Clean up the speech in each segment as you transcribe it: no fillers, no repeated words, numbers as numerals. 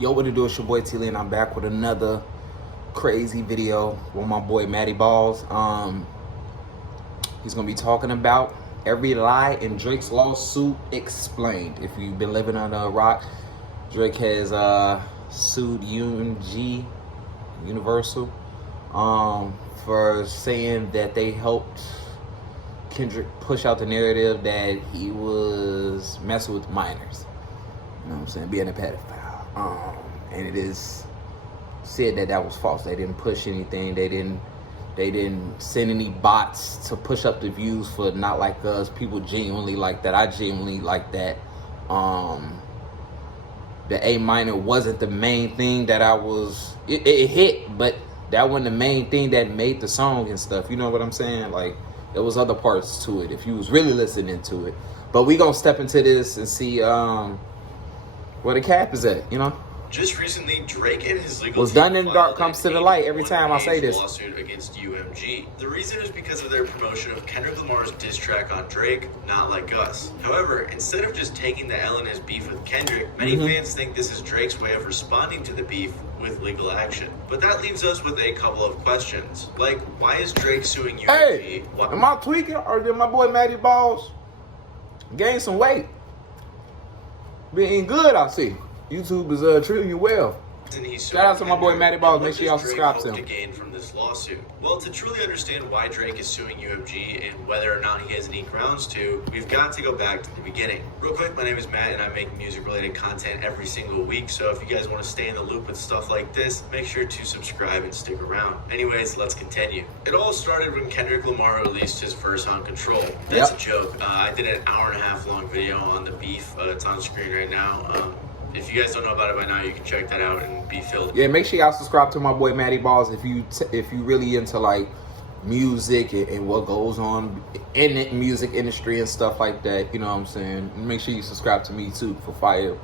Yo, what it do? It's your boy T-Lee, and I'm back with another crazy video with my boy Matty Balls. He's gonna be talking about every lie in Drake's lawsuit explained. If you've been living under a rock, Drake has sued UMG, Universal, for saying that they helped Kendrick push out the narrative that he was messing with minors. You know what I'm saying? Being a pedophile. And it is said that that was false. They didn't push anything. They didn't send any bots to push up the views for Not Like Us. People genuinely like that. I genuinely like that. The A minor wasn't the main thing that it hit, but that wasn't the main thing that made the song and stuff. You know what I'm saying? Like, there was other parts to it if you was really listening to it. But we gonna step into this and see where the cap is at, you know? Just recently, Drake and his legal What's team done in the dark comes to the light every time I say this. Lawsuit against UMG. The reason is because of their promotion of Kendrick Lamar's diss track on Drake, Not Like Us. However, instead of just taking the L in his beef with Kendrick, many fans think this is Drake's way of responding to the beef with legal action. But that leaves us with a couple of questions. Like, why is Drake suing UMG? Hey, am I tweaking, or did my boy Matty Balls gain some weight? Being good, I see. YouTube is treating you well. Shout out to my boy Matty Balls. Make sure y'all subscribe to him. To gain from this lawsuit? Well, to truly understand why Drake is suing UMG and whether or not he has any grounds to, we've got to go back to the beginning. Real quick, my name is Matt and I make music-related content every single week, so if you guys want to stay in the loop with stuff like this, make sure to subscribe and stick around. Anyways, let's continue. It all started when Kendrick Lamar released his verse on Control. That's a joke. I did an hour-and-a-half long video on the beef. It's on screen right now. If you guys don't know about it by now, you can check that out and be filled. Yeah, make sure y'all subscribe to my boy Matty Balls if you really into like music and what goes on in the music industry and stuff like that. You know what I'm saying? Make sure you subscribe to me too for fire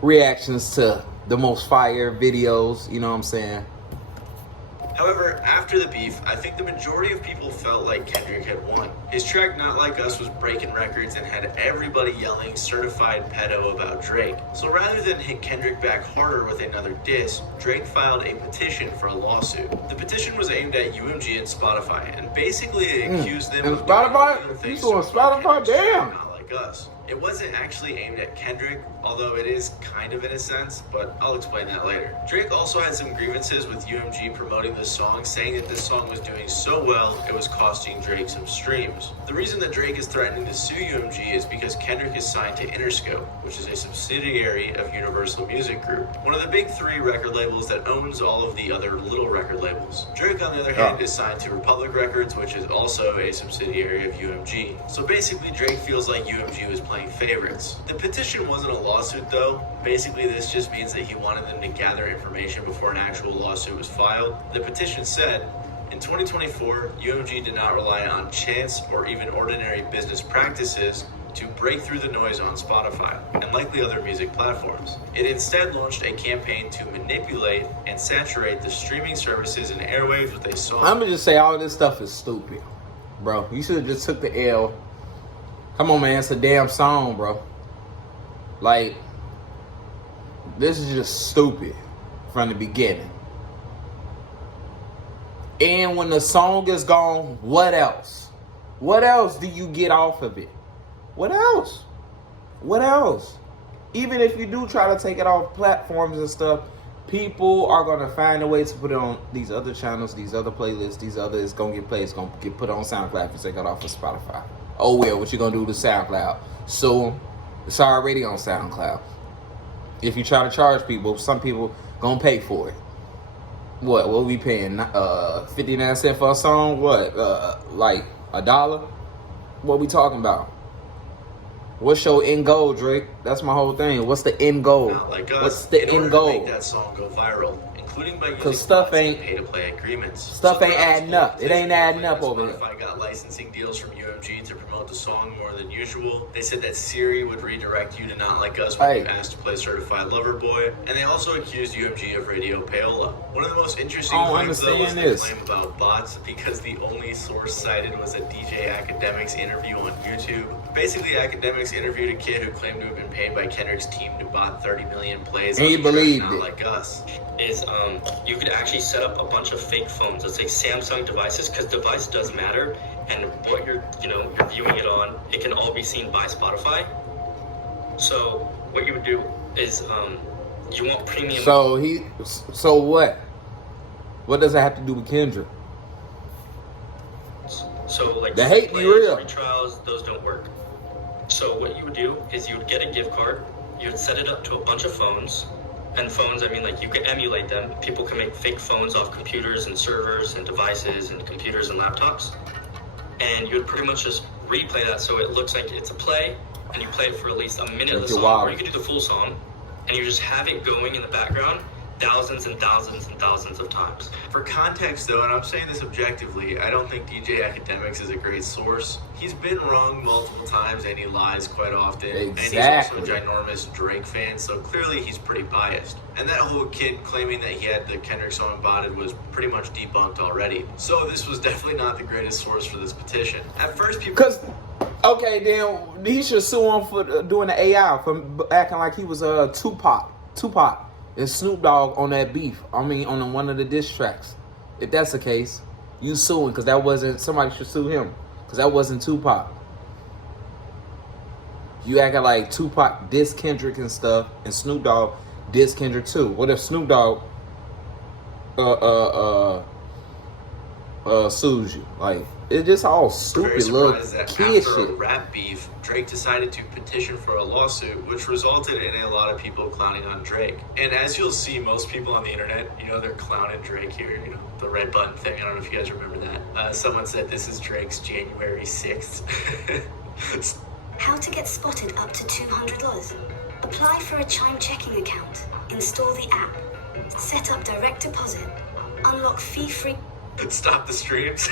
reactions to the most fire videos. You know what I'm saying? However, after the beef, I think the majority of people felt like Kendrick had won. His track Not Like Us was breaking records and had everybody yelling certified pedo about Drake. So rather than hit Kendrick back harder with another diss, Drake filed a petition for a lawsuit. The petition was aimed at UMG and Spotify, and basically it accused them of Spotify? doing other things You to Spotify? Damn! Not Like Us. It wasn't actually aimed at Kendrick, although it is kind of in a sense, but I'll explain that later. Drake also had some grievances with UMG promoting this song, saying that this song was doing so well, it was costing Drake some streams. The reason that Drake is threatening to sue UMG is because Kendrick is signed to Interscope, which is a subsidiary of Universal Music Group, one of the big three record labels that owns all of the other little record labels. Drake, on the other hand, is signed to Republic Records, which is also a subsidiary of UMG. So basically, Drake feels like UMG was playing favorites. The petition wasn't a lawsuit though. Basically, this just means that he wanted them to gather information before an actual lawsuit was filed. The petition said, in 2024, UMG did not rely on chance or even ordinary business practices to break through the noise on Spotify and likely other music platforms. It instead launched a campaign to manipulate and saturate the streaming services and airwaves with a song. I'm gonna just say all this stuff is stupid, bro. You should have just took the L. Come on, man. It's a damn song, bro. Like, this is just stupid from the beginning. And when the song is gone, what else? What else do you get off of it? What else? What else? Even if you do try to take it off platforms and stuff, people are going to find a way to put it on these other channels, these other playlists, it's going to get played, it's going to get put on SoundCloud if you take it off of Spotify. Oh well, what you going to do to SoundCloud? So, it's already on SoundCloud. If you try to charge people, some people going to pay for it. What we paying? 59 cents for a song? What? Like $1? What we talking about? What's your end goal, Drake? That's my whole thing. What's the end goal? Not Like Us. What's the end goal? To make that song go viral, including by using stuff ain't pay-to-play agreements. Stuff ain't adding up. It ain't adding up over there. Spotify got licensing deals from UMG to promote the song more than usual. They said that Siri would redirect you to Not Like Us when you asked to play Certified Lover Boy, and they also accused UMG of Radio Payola. One of the most interesting claims though was the claim about bots, because the only source cited was a DJ Academics interview on YouTube. Basically, Academics Academics interviewed a kid who claimed to have been paid by Kendrick's team to bot 30 million plays. And he believed Not it. Like Us. Is you could actually set up a bunch of fake phones, let's say Samsung devices, because device does matter, and what you're viewing it on, it can all be seen by Spotify. So what you would do is you want premium. So what? What does that have to do with Kendrick? So like the hate be real. Free trials, those don't work. So what you would do is you would get a gift card, you would set it up to a bunch of phones, and phones, I mean, like, you could emulate them. People can make fake phones off computers and servers and devices and computers and laptops, and you would pretty much just replay that so it looks like it's a play, and you play it for at least a minute of the song, or you could do the full song, and you just have it going in the background thousands and thousands and thousands of times. For context though, and I'm saying this objectively, I don't think DJ Academics is a great source. He's been wrong multiple times and he lies quite often. Exactly. And he's also a ginormous Drake fan, so clearly he's pretty biased. And that whole kid claiming that he had the Kendrick song botted was pretty much debunked already. So this was definitely not the greatest source for this petition. At first people... Okay, then he should sue him for doing the AI, for acting like he was Tupac and Snoop Dogg on that beef. I mean, on one of the diss tracks. If that's the case, you suing, because that wasn't, somebody should sue him, because that wasn't Tupac. You acting like Tupac diss Kendrick and stuff, and Snoop Dogg diss Kendrick too. What if Snoop Dogg sues you? Like, it's just all stupid little kid shit. After a rap beef, Drake decided to petition for a lawsuit, which resulted in a lot of people clowning on Drake. And as you'll see, most people on the internet, they're clowning Drake here, the red button thing. I don't know if you guys remember that. Someone said this is Drake's January 6th. How to get spotted up to $200. Apply for a Chime checking account. Install the app. Set up direct deposit. Unlock fee-free... Stop the streams.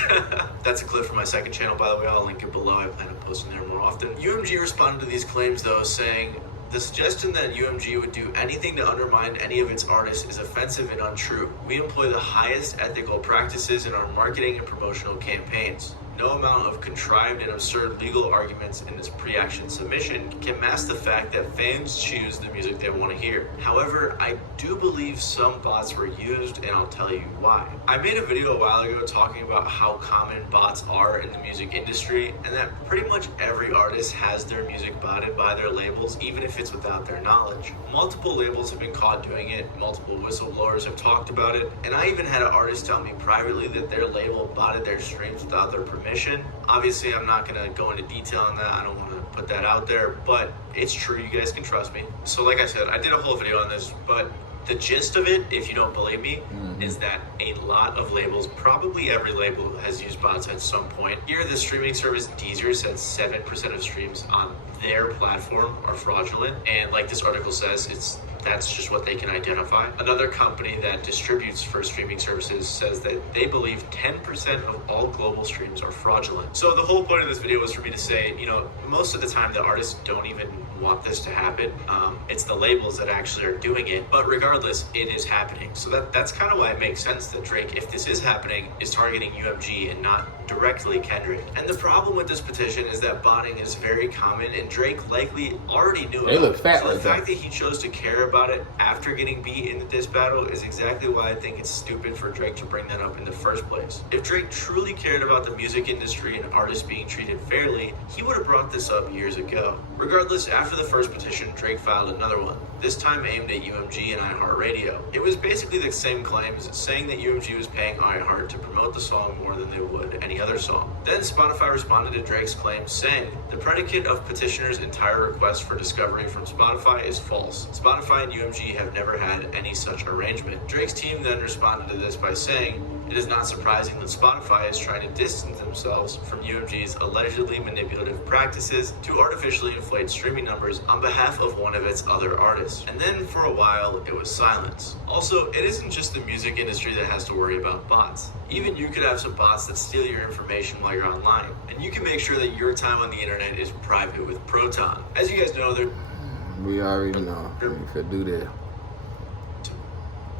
That's a clip from my second channel, by the way. I'll link it below. I plan on posting there more often. UMG responded to these claims, though, saying, the suggestion that UMG would do anything to undermine any of its artists is offensive and untrue. We employ the highest ethical practices in our marketing and promotional campaigns. No amount of contrived and absurd legal arguments in this pre-action submission can mask the fact that fans choose the music they want to hear. However, I do believe some bots were used, and I'll tell you why. I made a video a while ago talking about how common bots are in the music industry, and that pretty much every artist has their music botted by their labels, even if it's without their knowledge. Multiple labels have been caught doing it, multiple whistleblowers have talked about it, and I even had an artist tell me privately that their label botted their streams without their permission. Obviously, I'm not going to go into detail on that. I don't want to put that out there, but it's true. You guys can trust me. So like I said, I did a whole video on this, but the gist of it, if you don't believe me, is that a lot of labels, probably every label, has used bots at some point. Here, the streaming service Deezer said 7% of streams on their platform are fraudulent, and like this article says, that's just what they can identify. Another company that distributes for streaming services says that they believe 10% of all global streams are fraudulent. So the whole point of this video was for me to say, most of the time the artists don't even want this to happen. It's the labels that actually are doing it, but regardless, it is happening. So that's kind of why it makes sense that Drake, if this is happening, is targeting UMG and not directly Kendrick. And the problem with this petition is that botting is very common, and Drake likely already knew They look fat so like the fact that he chose to care about it after getting beat in the diss battle is exactly why I think it's stupid for Drake to bring that up in the first place. If Drake truly cared about the music industry and artists being treated fairly, he would have brought this up years ago. Regardless, after the first petition, Drake filed another one, this time aimed at UMG and iHeartRadio. It was basically the same claims, saying that UMG was paying iHeart to promote the song more than they would any other song. Then Spotify responded to Drake's claims, saying, the predicate of petitioner's entire request for discovery from Spotify is false. Spotify and UMG have never had any such arrangement. Drake's team then responded to this by saying, it is not surprising that Spotify is trying to distance themselves from UMG's allegedly manipulative practices to artificially inflate streaming numbers on behalf of one of its other artists. And then for a while, it was silence. Also, it isn't just the music industry that has to worry about bots. Even you could have some bots that steal your information while you're online, and you can make sure that your time on the internet is private with Proton. As you guys know, we already know we could do that.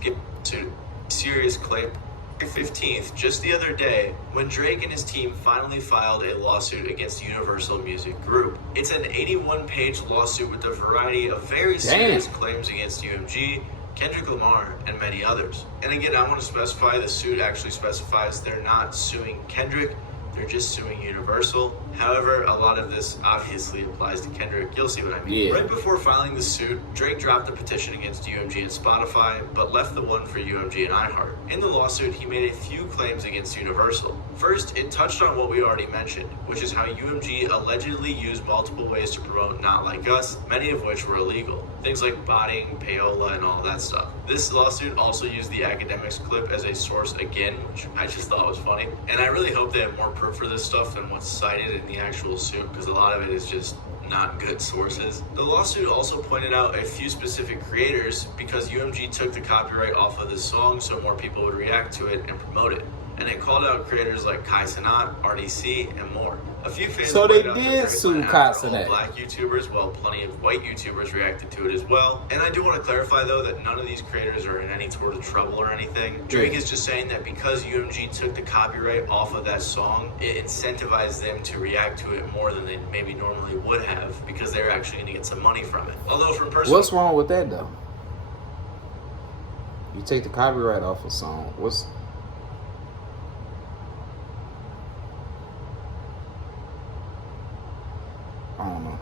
Get to serious claim. 15th, just the other day, when Drake and his team finally filed a lawsuit against Universal Music Group. It's an 81-page lawsuit with a variety of very serious claims against UMG, Kendrick Lamar, and many others. And again, I want to specify the suit actually specifies they're not suing Kendrick, they're just suing Universal. However, a lot of this obviously applies to Kendrick. You'll see what I mean. Yeah. Right before filing the suit, Drake dropped the petition against UMG and Spotify, but left the one for UMG and iHeart. In the lawsuit, he made a few claims against Universal. First, it touched on what we already mentioned, which is how UMG allegedly used multiple ways to promote Not Like Us, many of which were illegal. Things like botting, payola, and all that stuff. This lawsuit also used the Academics clip as a source again, which I just thought was funny. And I really hope they have more proof for this stuff than what's cited in the actual suit, because a lot of it is just not good sources. The lawsuit also pointed out a few specific creators because UMG took the copyright off of this song so more people would react to it and promote it. And it called out creators like Kai Cenat, RDC, and more. A few fans So they pointed out that did Drake sue went Kai after all Cenat. black YouTubers, while plenty of white YouTubers reacted to it as well. And I do want to clarify though that none of these creators are in any sort of trouble or anything. Drake is just saying that because UMG took the copyright off of that song, it incentivized them to react to it more than they maybe normally would have, because they're actually going to get some money from it. Although from personal... What's wrong with that though? You take the copyright off a song. I don't know.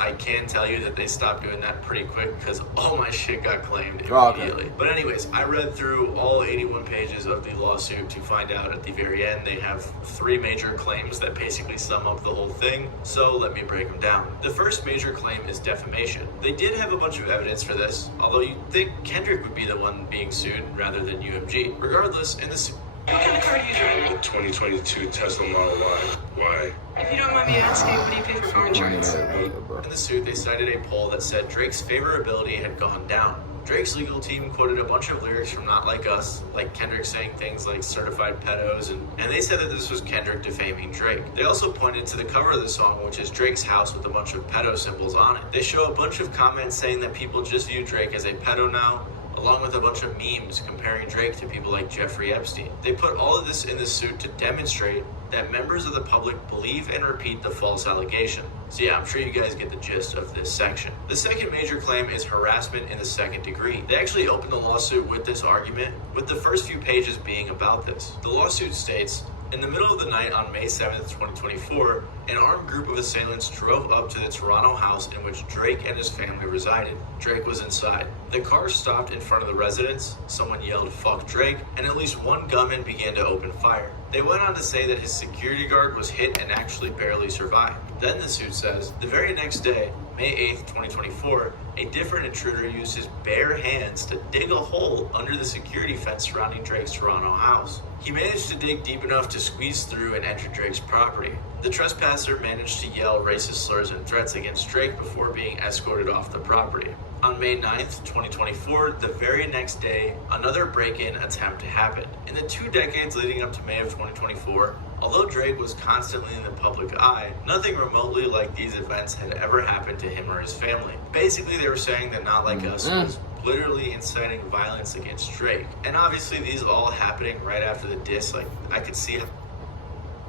I can tell you that they stopped doing that pretty quick because all my shit got claimed immediately. Okay. But anyways, I read through all 81 pages of the lawsuit to find out at the very end they have 3 major claims that basically sum up the whole thing. So let me break them down. The first major claim is defamation. They did have a bunch of evidence for this, although you'd think Kendrick would be the one being sued rather than UMG. Regardless, in the What kind of car do you drive? A 2022 Tesla Model Y. Why? If you don't mind me asking, what do you pay for car insurance? In the suit, they cited a poll that said Drake's favorability had gone down. Drake's legal team quoted a bunch of lyrics from Not Like Us, like Kendrick saying things like certified pedos, and they said that this was Kendrick defaming Drake. They also pointed to the cover of the song, which is Drake's house with a bunch of pedo symbols on it. They show a bunch of comments saying that people just view Drake as a pedo now, along with a bunch of memes comparing Drake to people like Jeffrey Epstein. They put all of this in the suit to demonstrate that members of the public believe and repeat the false allegation. So yeah, I'm sure you guys get the gist of this section. The second major claim is harassment in the second degree. They actually opened the lawsuit with this argument, with the first few pages being about this. The lawsuit states, in the middle of the night on May 7th, 2024, an armed group of assailants drove up to the Toronto house in which Drake and his family resided. Drake was inside. The car stopped in front of the residence, someone yelled, "Fuck Drake," and at least one gunman began to open fire. They went on to say that his security guard was hit and actually barely survived. Then the suit says, the very next day, May 8th, 2024, a different intruder used his bare hands to dig a hole under the security fence surrounding Drake's Toronto house. He managed to dig deep enough to squeeze through and enter Drake's property. The trespasser managed to yell racist slurs and threats against Drake before being escorted off the property. On May 9th, 2024, the very next day, another break-in attempt happened. In the 2 decades leading up to May of 2024, although Drake was constantly in the public eye, nothing remotely like these events had ever happened to him or his family. Basically, they were saying that Not Like Us was literally inciting violence against Drake. And obviously, these all happening right after the diss, like, I could see it.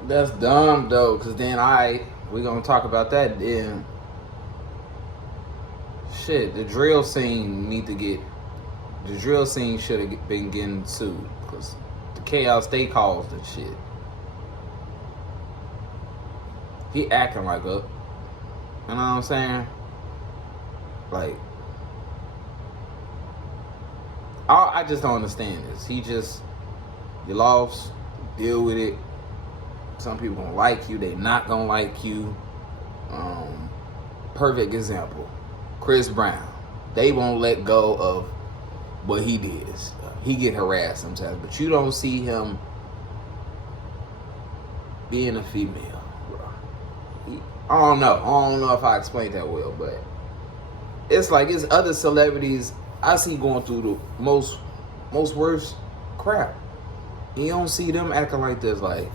That's dumb though, because then we're gonna talk about that then. Shit, the drill scene should have been getting sued, because the chaos they caused and shit. He acting like a, you know what I'm saying? Like, I just don't understand this. You lost, deal with it. Some people gonna like you, they not gonna like you. Perfect example, Chris Brown. They won't let go of what he did. He get harassed sometimes, but you don't see him being a female, bro. I don't know if I explained that well, but it's like it's other celebrities I see going through the most worst crap. You don't see them acting like this, like,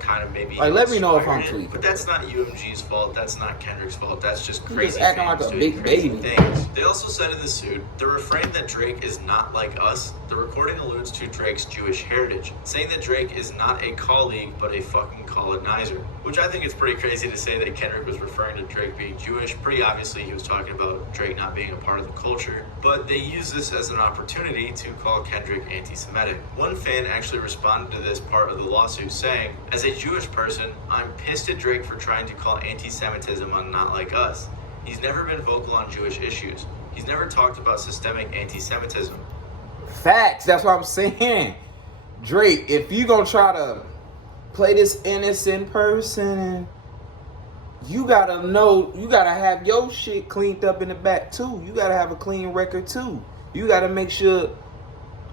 kind of maybe Like, let me know if I'm inspired it, tweaking. but that's not UMG's fault. That's not Kendrick's fault. That's just He crazy just acting fans like a doing big crazy baby. things. They also said in the suit, the refrain that Drake is not like us, the recording alludes to Drake's Jewish heritage, saying that Drake is not a colleague but a fucking colonizer. Which I think it's pretty crazy to say that Kendrick was referring to Drake being Jewish. Pretty obviously he was talking about Drake not being a part of the culture, but they use this as an opportunity to call Kendrick anti-Semitic. One fan actually responded to this part of the lawsuit saying, as a Jewish person, I'm pissed at Drake for trying to call anti-Semitism on Not Like Us. He's never been vocal on Jewish issues. He's never talked about systemic anti-Semitism. Facts, that's what I'm saying. Drake, if you gonna try to play this innocent person, you gotta know, you gotta have your shit cleaned up in the back too. You gotta have a clean record too. You gotta make sure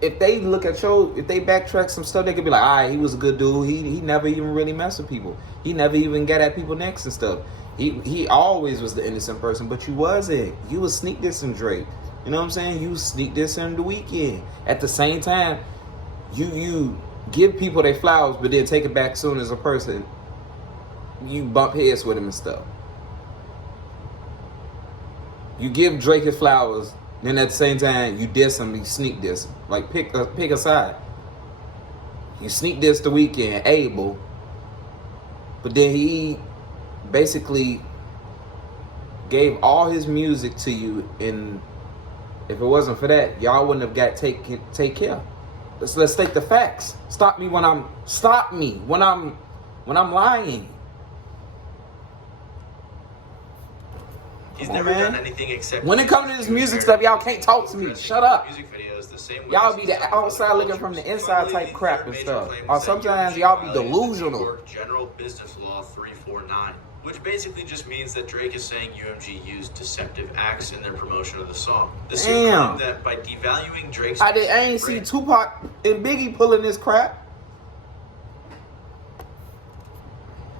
if they look at if they backtrack some stuff, they could be like, all right, he was a good dude. He never even really messed with people. He never even got at people next and stuff. He always was the innocent person, but you wasn't. You was sneak dissing Drake. You know what I'm saying? You sneak dissing The Weeknd. At the same time, you give people their flowers, but then take it back soon as a person. You bump heads with him and stuff. You give Drake his flowers, then at the same time you diss him, you sneak diss him. Like pick a side. You sneak diss The Weeknd, Abel, but then he basically gave all his music to you, and if it wasn't for that, y'all wouldn't have got take care. Let's take the facts. Stop me when I'm lying. He's never done anything except when it comes to this music stuff, y'all can't talk to me. Shut up. Music videos the same way Y'all be the outside looking from the inside type crap and stuff. Or sometimes y'all be delusional. General Business Law 349, which basically just means that Drake is saying UMG used deceptive acts in their promotion of the song. The suit claimed that by devaluing Drake's I ain't see Tupac and Biggie pulling this crap.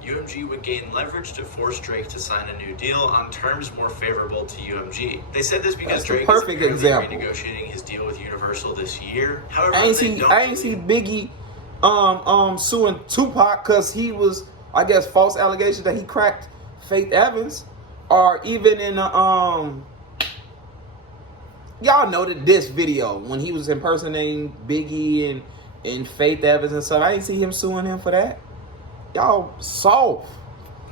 UMG would gain leverage to force Drake to sign a new deal on terms more favorable to UMG. They said this because Drake is apparently renegotiating his deal with Universal this year. However, I ain't see Biggie suing Tupac because he was, I guess, false allegations that he cracked Faith Evans, or even in y'all know that this video when he was impersonating Biggie and Faith Evans and stuff. I ain't see him suing him for that. Y'all soft.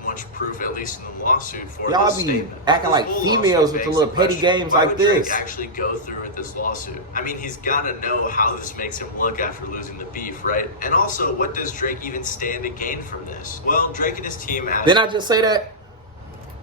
Much proof, at least in the lawsuit, for y'all this be statement. acting like females with the little petty games like this. Drake actually go through with this lawsuit? I mean, he's got to know how this makes him look after losing the beef, right? And also, what does Drake even stand to gain from this? Well, Drake and his team asked. Didn't I just say that?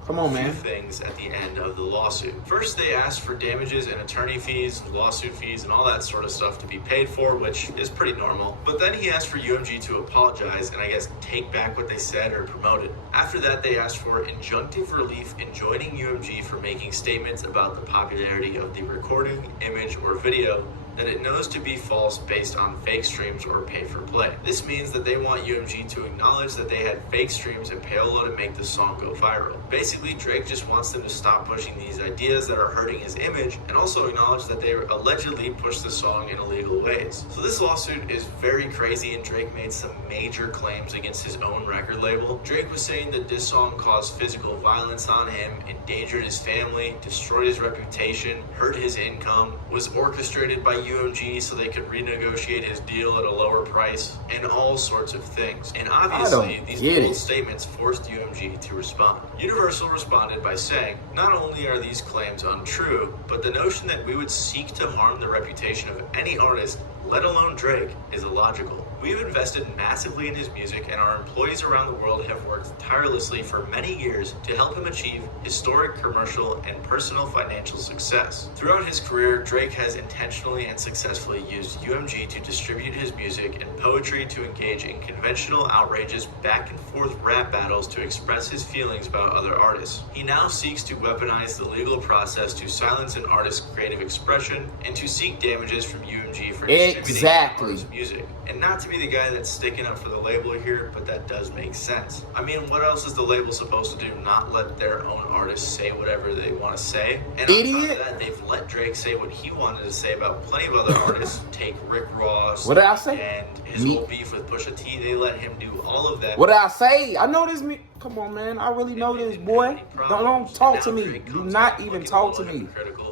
Come on, man. Things at the end of the lawsuit. First, they asked for damages and attorney fees, lawsuit fees, and all that sort of stuff to be paid for, which is pretty normal. But then he asked for UMG to apologize and I guess take back what they said or promote it. After that, they asked for injunctive relief enjoining UMG for making statements about the popularity of the recording, image, or video that it knows to be false based on fake streams or pay-for-play. This means that they want UMG to acknowledge that they had fake streams and payload to make the song go viral. Basically, Drake just wants them to stop pushing these ideas that are hurting his image, and also acknowledge that they allegedly pushed the song in illegal ways. So this lawsuit is very crazy, and Drake made some major claims against his own record label. Drake was saying that this song caused physical violence on him, endangered his family, destroyed his reputation, hurt his income, was orchestrated by UMG so they could renegotiate his deal at a lower price, and all sorts of things. And obviously, these bold statements forced UMG to respond. Universal responded by saying, not only are these claims untrue, but the notion that we would seek to harm the reputation of any artist, let alone Drake, is illogical. We've invested massively in his music, and our employees around the world have worked tirelessly for many years to help him achieve historic commercial and personal financial success. Throughout his career, Drake has intentionally and successfully used UMG to distribute his music and poetry to engage in conventional, outrageous, back and forth rap battles to express his feelings about other artists. He now seeks to weaponize the legal process to silence an artist's creative expression and to seek damages from UMG for distributing his music. And not to to be the guy that's sticking up for the label here, but that does make sense. I mean, what else is the label supposed to do? Not let their own artists say whatever they want to say? And on top of that, they've let Drake say what he wanted to say about plenty of other artists. Take Rick Ross. What did I say? And his whole beef with Pusha T. They let him do all of that. What did I say? I know this. Come on, man. I really know this, boy. Don't talk to me. Do not even talk to me.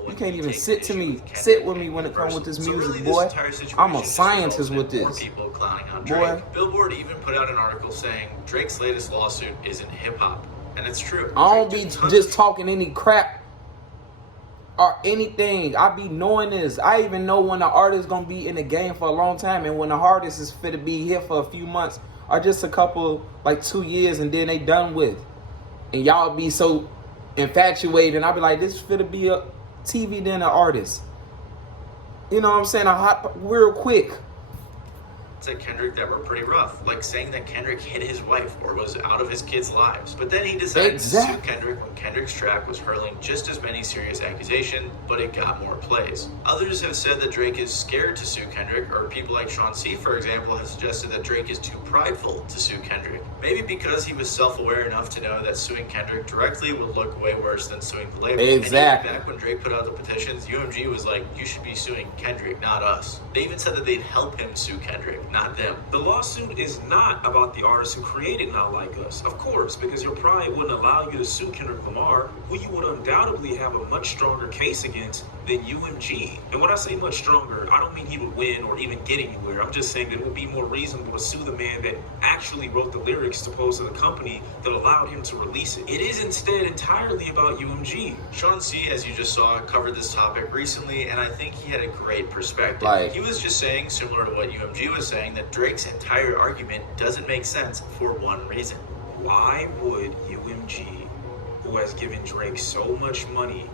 You can't even sit with me when it comes with this music, boy. I'm a scientist with this. People clowning on Boy. Drake. Billboard even put out an article saying Drake's latest lawsuit isn't hip hop, and it's true. I don't be just talking any crap or anything. I be knowing this. I even know when the artist gonna be in the game for a long time, and when the artist is fit to be here for a few months or just a couple, like 2 years, and then they done with. And y'all be so infatuated, and I be like, this is fit to be a TV than an artist. You know what I'm saying? Real quick. Said Kendrick that were pretty rough, like saying that Kendrick hit his wife or was out of his kids' lives. But then he decided to sue Kendrick when Kendrick's track was hurling just as many serious accusations, but it got more plays. Others have said that Drake is scared to sue Kendrick, or people like Sean C, for example, have suggested that Drake is too prideful to sue Kendrick. Maybe because he was self-aware enough to know that suing Kendrick directly would look way worse than suing the label. Exactly. And even back when Drake put out the petitions, UMG was like, you should be suing Kendrick, not us. They even said that they'd help him sue Kendrick, not them. The lawsuit is not about the artists who created Not Like Us, of course, because your pride wouldn't allow you to sue Kendrick Lamar, who you would undoubtedly have a much stronger case against than UMG. And when I say much stronger, I don't mean he would win or even get anywhere. I'm just saying that it would be more reasonable to sue the man that actually wrote the lyrics as opposed to the company that allowed him to release it. It is instead entirely about UMG. Sean C, as you just saw, covered this topic recently, and I think he had a great perspective. He was just saying, similar to what UMG was saying, that Drake's entire argument doesn't make sense for one reason. Why would UMG, who has given Drake so much money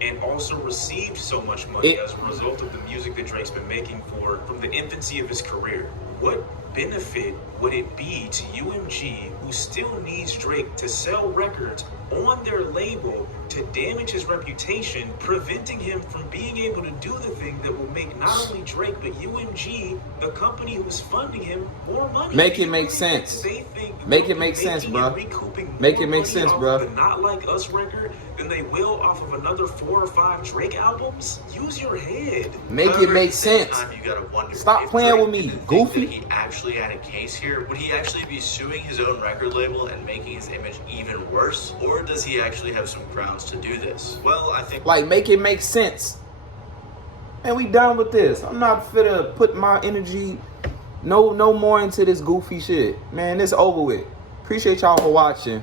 and also received so much money as a result of the music that Drake's been making from the infancy of his career, what benefit would it be to UMG, who still needs Drake to sell records on their label, to damage his reputation, preventing him from being able to do the thing that will make not only Drake but UMG, the company who's funding him, more money? Make it make sense. Make it make sense, bro. Make it make sense, bro. The Not Like Us record than they will off of another 4 or 5 Drake albums. Use your head. Make it make sense. Stop playing with me, goofy. If he actually had a case here, would he actually be suing his own record label and making his image even worse? Or does he actually have some grounds to do this? Well, I think... Like, make it make sense. And we done with this. I'm not fit to put my energy no more into this goofy shit. Man, it's over with. Appreciate y'all for watching.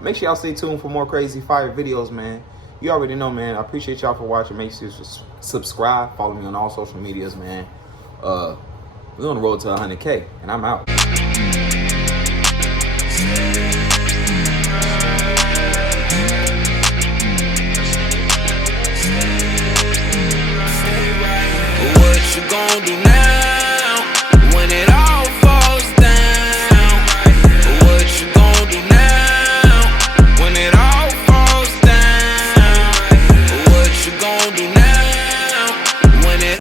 Make sure y'all stay tuned for more crazy fire videos, man. You already know, man. I appreciate y'all for watching. Make sure you subscribe. Follow me on all social medias, man. We're on the road to 100K, and I'm out. What you gonna do now?